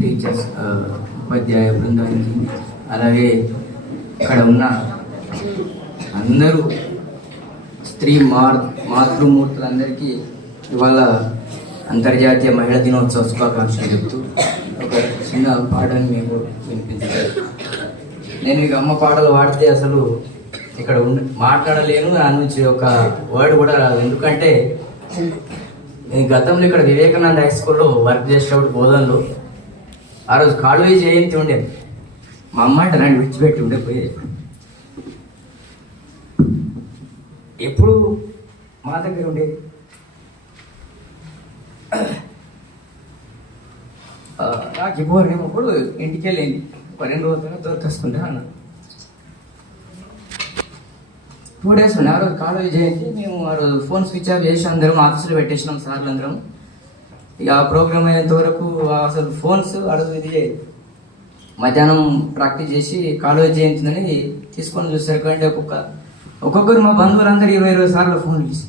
Teachers, ఉపాధ్యాయ బృందానికి, అలాగే ఇక్కడ ఉన్న అందరూ స్త్రీ మాతృమూర్తులందరికీ ఇవాళ అంతర్జాతీయ మహిళా దినోత్సవ శుభాకాంక్షలు చెప్తూ ఒక చిన్న పాటని మీకు వినిపించారు. నేను ఇక అమ్మ పాటలు పాడితే అసలు ఇక్కడ మాట్లాడలేను, దాని నుంచి ఒక వర్డ్ కూడా రాదు. ఎందుకంటే నేను గతంలో ఇక్కడ వివేకానంద హై స్కూల్లో వర్క్ చేసేటప్పుడు బోధనలో ఆ రోజు కాళోజీ జయంతి ఉండేది. మా అమ్మ అంటే నన్ను విడిచిపెట్టి ఉండే పోయేది. ఎప్పుడు మా దగ్గర ఉండేది. నాకు ఇవ్వరేమప్పుడు ఇంటికి వెళ్ళింది. 2 రోజుల తర్వాత దొరికేసుకుంటా అన్న 2 days ఉండే. ఆ రోజు కాలేజ్ జయంతి. మేము ఆ రోజు ఫోన్ స్విచ్ ఆఫ్ చేసి అందరం ఆఫీసులో పెట్టేసినాం సార్లు అందరం. ఇక ఆ ప్రోగ్రామ్ అయ్యేంత వరకు అసలు ఫోన్స్ ఆ రోజు ఇది మధ్యాహ్నం ప్రాక్టీస్ చేసి కాలేజ్ జయంతిని తీసుకొని చూస్తారు. కంటే ఒక్కొక్కరు మా బంధువులందరూ 20 సార్లు ఫోన్ చేసి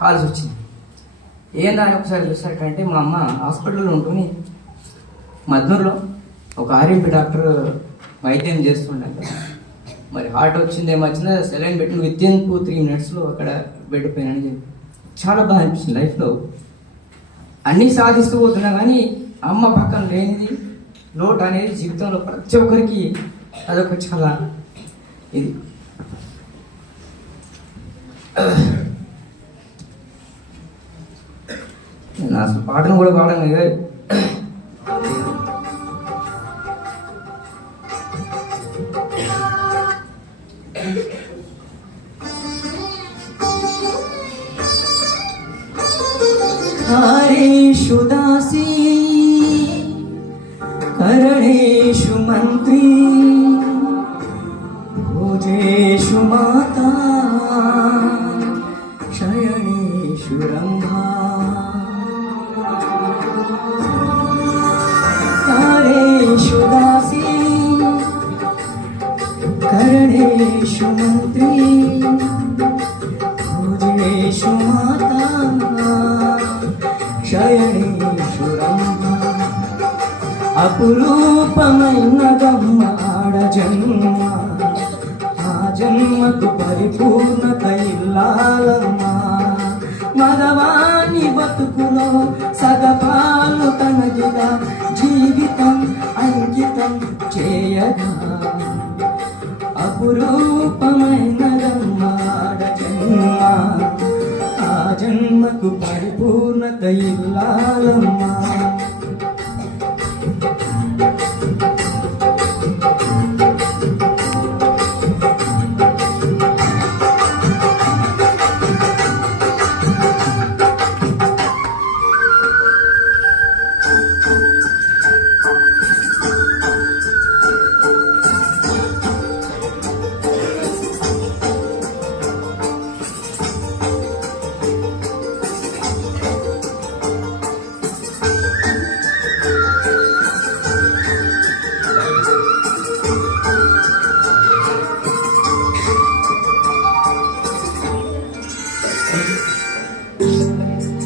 కాల్స్ వచ్చింది. ఏందని ఒకసారి చూస్తారు కంటే మా అమ్మ హాస్పిటల్లో ఉంటుంది మద్నూరులో. ఒక ఆర్ఎంపీ డాక్టర్ వైద్యం చేస్తుండే. మరి హార్ట్ వచ్చింది ఏమొచ్చిందో సెలైన్ పెట్టి వితిన్ 2-3 minutes అక్కడ బెడ్ పోయినని చెప్పి చాలా బాగా అనిపించింది. లైఫ్లో అన్నీ సాధిస్తూ పోతున్నా కానీ అమ్మ పక్కన లేనిది లోటు అనేది జీవితంలో ప్రతి ఒక్కరికి అదొక చాలా ఇది. నేను అసలు పాటను కూడా పాడను. कार्येषु दासी करणेषु मंत्री भोजेषु माता शयनेषु रंभा कार्येषु दासी करणेषु मंत्री भोजेषु माता शयनेषु रंभा అపురూపమైనదమ్మ ఆడ జన్మ. ఆ జన్మకు పరిపూర్ణత ఇల్లాలమ్మా. మగవాణి బతుకులో సగపాలు తనదిగా జీవితం అంకితం చేయగా. అపురూపమైనదమ్మ ఆడ జన్మ. ఆ జన్మకు పరిపూర్ణత ఇల్లాలమ్మా.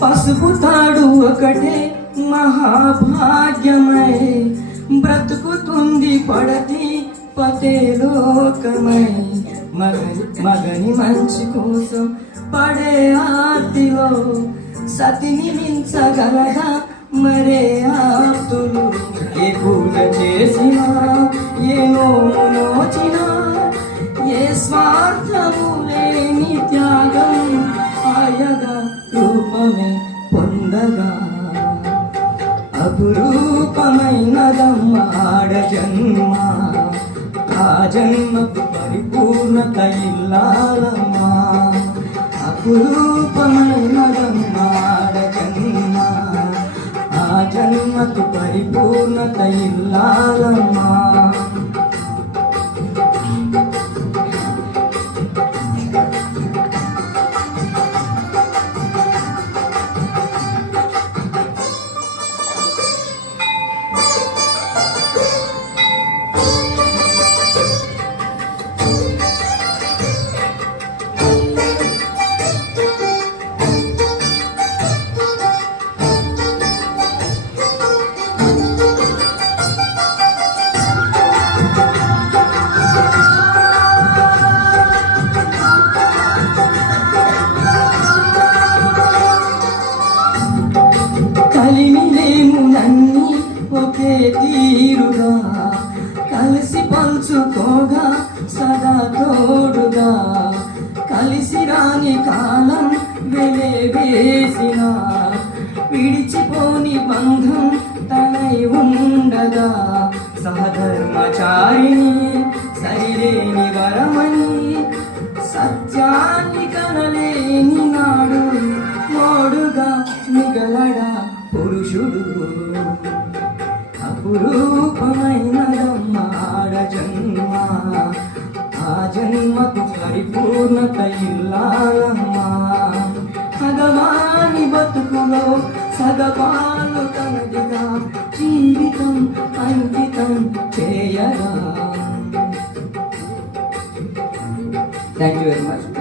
పసుపు తాడు ఒకటే మహాభాగ్యమై బ్రతుకుతుంది పడతి పతేలోకమై. మగని మంచి కోసం పడే ఆర్తిలో సతిని మించగలగా మరే ఆప్తులు. ఏ పూజ చేసినా ఏ నోము నోచినా ఏ స్వార్థము లేని త్యాగం ఆయగా రూపమే పొందగా. అపురూపమైనదమ్మ ఆడ జన్మ. ఆ జన్మకు పరిపూర్ణత ఇల్లాలమ్మా. అపురూపమైనదమ్మ ఆడ జన్మ. ఆ జన్మకు పరిపూర్ణత ఇల్లాలమ్మా. తీరుగా కలిసి పంచుకోగా సదా తోడుగా కలిసి రాని కాలం వెలేవేసిన విడిచిపోని బంధం తనై ఉండగా సహధర్మచారిణి సరిలేని వరమని సత్యాన్ని కనలేని నాడు మోడుగా మిగలడా పురుషుడు అపురూపమైనదమ్మ ఆడ జన్మ ఆ జన్మకు పరిపూర్ణత ఇల్లాలమ్మా సగవాని బతుకులో సగవాను తనదిగా జీవితం అంకితం చేయగా. Thank you very much.